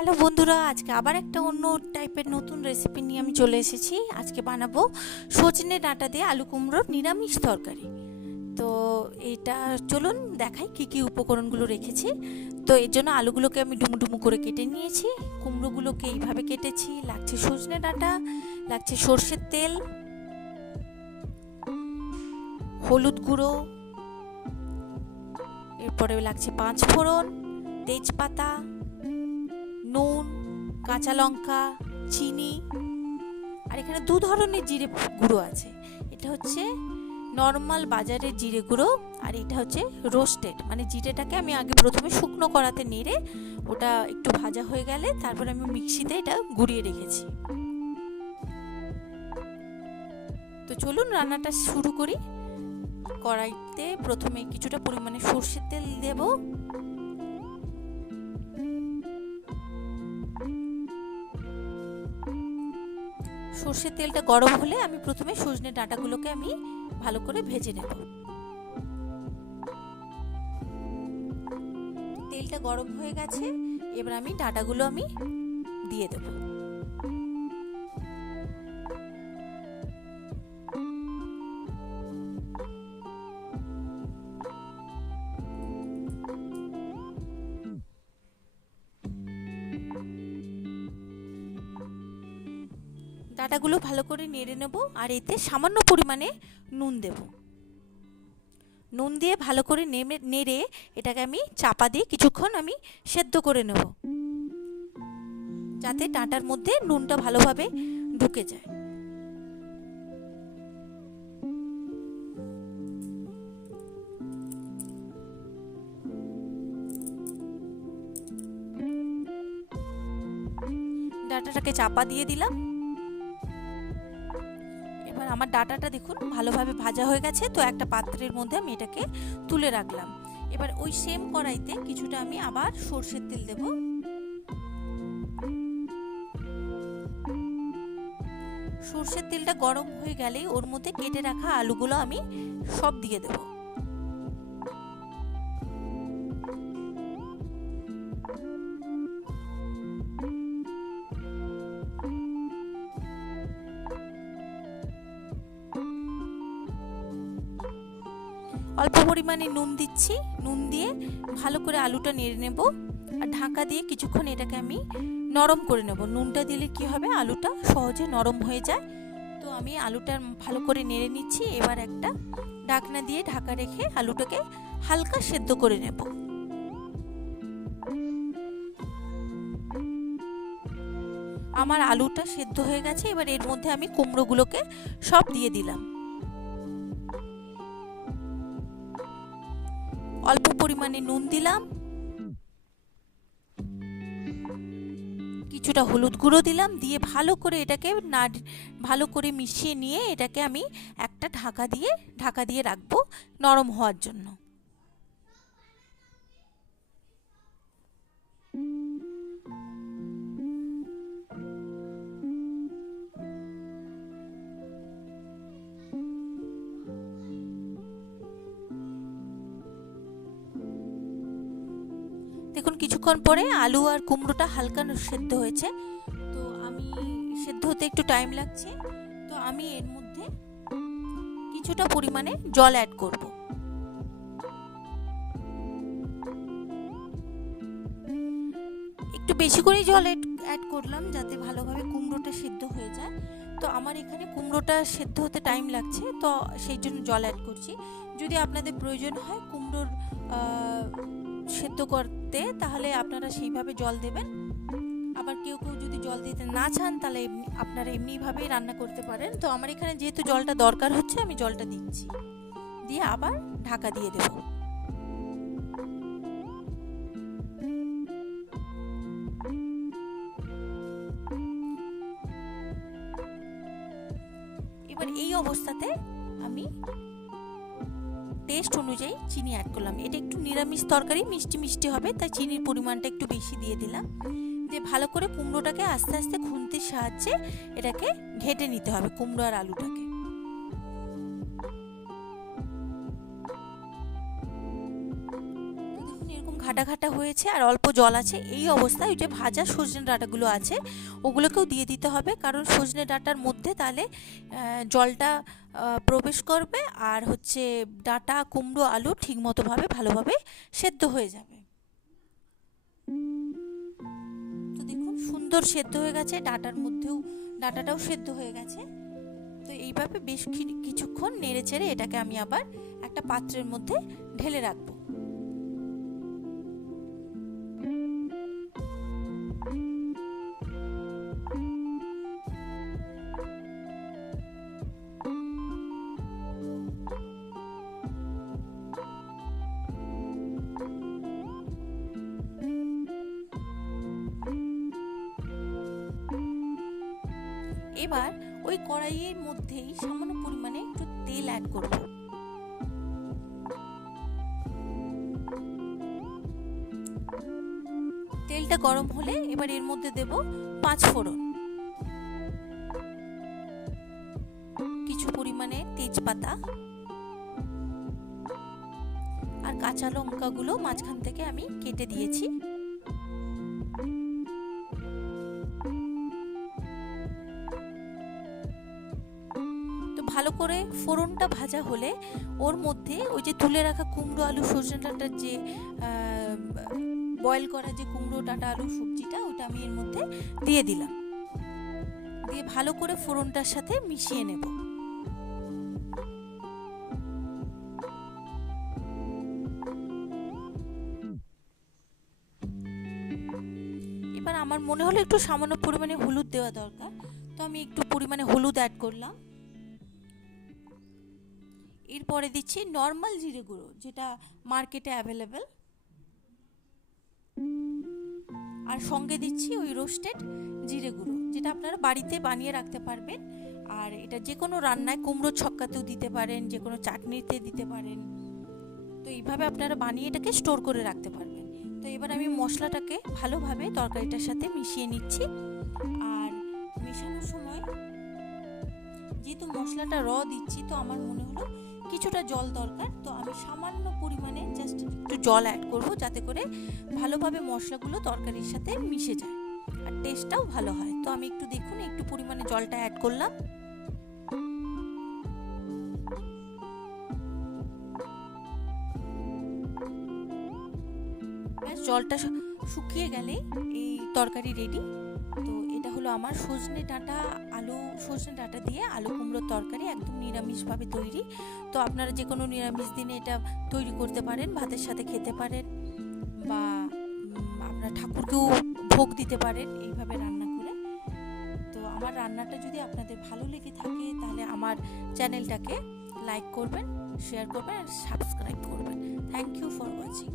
Hello বন্ধুরা, আজকে আবার একটা অন্য টাইপের নতুন রেসিপি নিয়ে আমি চলে এসেছি। আজকে বানাবো সজনে ডাঁটা দিয়ে আলু কুমড়োর নিরামিষ তরকারি। তো এটা চলুন দেখাই কি কি উপকরণগুলো রেখেছি। তো এর জন্য আলুগুলোকে আমি ডুমু ডুমু করে কেটে নিয়েছি, কুমড়োগুলোকে এইভাবে কেটেছি। লাগছে সজনে ডাঁটা, লাগছে সর্ষের তেল, হলুদ গুঁড়ো, এরপরে লাগছে 5 ফোড়ন, তেজপাতা, নুন, কাঁচা লঙ্কা, চিনি, আর এখানে 2 ধরনের জিরে গুঁড়ো আছে। এটা হচ্ছে নর্মাল বাজারের জিরে গুঁড়ো, আর এটা হচ্ছে রোস্টেড, মানে জিরেটাকে আমি আগে প্রথমে শুকনো কড়াতে নেড়ে ওটা একটু ভাজা হয়ে গেলে তারপরে আমি মিক্সিতে এটা গুঁড়িয়ে রেখেছি। তো চলুন রান্নাটা শুরু করি। কড়াইতে প্রথমে কিছুটা পরিমাণে সর্ষের তেল দেব। সর্ষের তেলটা গরম হলে আমি প্রথমে সজনে ডাঁটাগুলোকে আমি ভালো করে ভেজে নেব। তেলটা গরম হয়ে গেছে, এবার আমি ডাঁটাগুলো দিয়ে দেব। ডাঁটাগুলো ভালো করে নেড়ে নেব, আর এতে সামান্য পরিমাণে নুন দেব। নুন দিয়ে ভালো করে নেড়ে এটাকে আমি চাপা দিয়ে কিছুক্ষণ আমি সেদ্ধ করে নেব, যাতে ডাঁটার মধ্যে নুনটা ভালোভাবে ঢুকে যায়। ডাঁটাটাকে চাপা দিয়ে দিলাম। এবার আমার ডাঁটাটা দেখুন ভালোভাবে ভাজা হয়ে গেছে। তো একটা পাত্রের মধ্যে আমি এটাকে তুলে রাখলাম। এবার ওই সেম কড়াইতে কিছুটা আমি আবার সর্ষের তেল দেব। সর্ষের তেলটা গরম হয়ে গেলেই ওর মধ্যে কেটে রাখা আলুগুলো আমি সব দিয়ে দেব। অল্প পরিমাণে নুন দিচ্ছি। নুন দিয়ে ভালো করে আলুটা নেড়ে নেব, আর ঢাকা দিয়ে কিছুক্ষণ এটাকে আমি নরম করে নেব। নুনটা দিলে কি হবে, আলুটা সহজে নরম হয়ে যায়। তো আমি আলুটা ভালো করে নেড়ে নিচ্ছি। এবার একটা ঢাকনা দিয়ে ঢাকা রেখে আলুটাকে হালকা সেদ্ধ করে নেব। আমার আলুটা সেদ্ধ হয়ে গেছে। এবার এর মধ্যে আমি কুমড়োগুলোকে সব দিয়ে দিলাম। অল্প পরিমাণে নুন দিলাম, কিছুটা হলুদ গুঁড়ো দিলাম, দিয়ে ভালো করে এটাকে ভালো করে মিশিয়ে নিয়ে এটাকে আমি একটা ঢাকা দিয়ে রাখবো নরম হওয়ার জন্য। দেখুন কিছুক্ষণ পরে আলু আর কুমড়োটা হালকা সেদ্ধ হয়েছে। তো আমি সেদ্ধ হতে একটু টাইম লাগছে, তো আমি এর মধ্যে কিছুটা পরিমাণে জল অ্যাড করব। একটু বেশি করেই জল অ্যাড করলাম, যাতে ভালোভাবে কুমড়োটা সেদ্ধ হয়ে যায়। তো আমার এখানে কুমড়োটা সেদ্ধ হতে টাইম লাগছে, তো সেই জন্য জল অ্যাড করছি। যদি আপনাদের প্রয়োজন হয় কুমড়োর সেদ্ধ করতে, তাহলে আপনারা সেইভাবে জল দেবেন। আবার কেউ কেউ যদি জল দিতে না চান, তাহলে আপনারা এমনিভাবেই রান্না করতে পারেন। তো আমার এখানে যেহেতু জলটা দরকার হচ্ছে, আমি জলটা দিচ্ছি, দিয়ে আবার ঢাকা দিয়ে দেব। এবার এই অবস্থাতে আমি টেস্ট অনুযায়ী চিনি অ্যাড করলাম। এটা একটু নিরামিষ তরকারি, মিষ্টি মিষ্টি হবে, তাই চিনির পরিমাণটা একটু বেশি দিয়ে দিলাম। দিয়ে ভালো করে কুমড়োটাকে আস্তে আস্তে খুন্তির সাহায্যে এটাকে ঘেটে নিতে হবে, কুমড়ো আর আলুটাকে। তো দেখুন এরকম ঘাটা ঘাটা হয়েছে আর অল্প জল আছে, এই অবস্থায় ওই যে ভাজা সজনে ডাঁটাগুলো আছে ওগুলোকেও দিয়ে দিতে হবে, কারণ সজনে ডাঁটার মধ্যে তাহলে জলটা প্রবেশ করবে আর হচ্ছে ডাঁটা কুমড়ো আলু ঠিকমতোভাবে ভালোভাবে সেদ্ধ হয়ে যাবে। তো দেখুন সুন্দর সেদ্ধ হয়ে গেছে, ডাঁটাটাও সেদ্ধ হয়ে গেছে। তো এইভাবে বেশ কিছুক্ষণ নেড়ে চেড়ে এটাকে আমি আবার একটা পাত্রের মধ্যে ঢেলে রাখবো। এবার ওই কড়াইয়ের মধ্যেই সামান্য পরিমাণে একটু তেল অ্যাড করব। তেলটা গরম হলে এবার এর মধ্যে দেব 5 ফোড়ন, কিছু পরিমাণে তেজপাতা আর কাঁচা লঙ্কাগুলো মাঝখান থেকে আমি কেটে দিয়েছি। ভালো করে ফোড়নটা ভাজা হলে ওর মধ্যে ওই যে তুলে রাখা কুমড়ো আলু সজনে ডাঁটার যে বয়েল করা যে কুমড়ো ডাঁটা আলু সবজিটা ওটা আমি এর মধ্যে দিয়ে দিলাম, দিয়ে ভালো করে ফোড়নটার সাথে মিশিয়ে নেব। এবার আমার মনে হলো একটু সামান্য পরিমাণে হলুদ দেওয়া দরকার, তো আমি একটু পরিমাণে হলুদ অ্যাড করলাম। এরপরে দিচ্ছি নর্মাল জিরে গুঁড়ো, যেটা মার্কেটে অ্যাভেলেবেল, আর সঙ্গে দিচ্ছি ওই রোস্টেড জিরে গুঁড়ো, যেটা আপনারা বাড়িতে বানিয়ে রাখতে পারবেন। আর এটা যে কোনো রান্নায় কুমড়ো ছক্কাতেও দিতে পারেন, যে কোনো চাটনিতে দিতে পারেন, তো এইভাবে আপনারা বানিয়ে এটাকে স্টোর করে রাখতে পারবেন। তো এবার আমি মশলাটাকে ভালোভাবে তরকারিটার সাথে মিশিয়ে নিচ্ছি। আর মেশানোর সময় যেহেতু মশলাটা দিচ্ছি, তো আমার মনে হলো কিছুটা জল দরকার, তো আমি সামান্য পরিমাণে জাস্ট একটু জল অ্যাড করব, যাতে করে ভালোভাবে মশলাগুলো তরকারির সাথে মিশে যায় আর টেস্টটাও ভালো হয়। তো আমি একটু দেখুন একটু পরিমাণে জলটা অ্যাড করলাম। জলটা শুকিয়ে গেলে এই তরকারি রেডি। তো এটা হলো আমার সজনে ডাঁটা দিয়ে আলু কুমড়োর তরকারি, একদম নিরামিষভাবে তৈরি। তো আপনারা যে কোনো নিরামিষ দিনে এটা তৈরি করতে পারেন, ভাতের সাথে খেতে পারেন, বা আপনার ঠাকুরকেও ভোগ দিতে পারেন এইভাবে রান্না করে। তো আমার রান্নাটা যদি আপনাদের ভালো লেগে থাকে তাহলে আমার চ্যানেলটাকে লাইক করবেন, শেয়ার করবেন আর সাবস্ক্রাইব করবেন। Thank you for watching.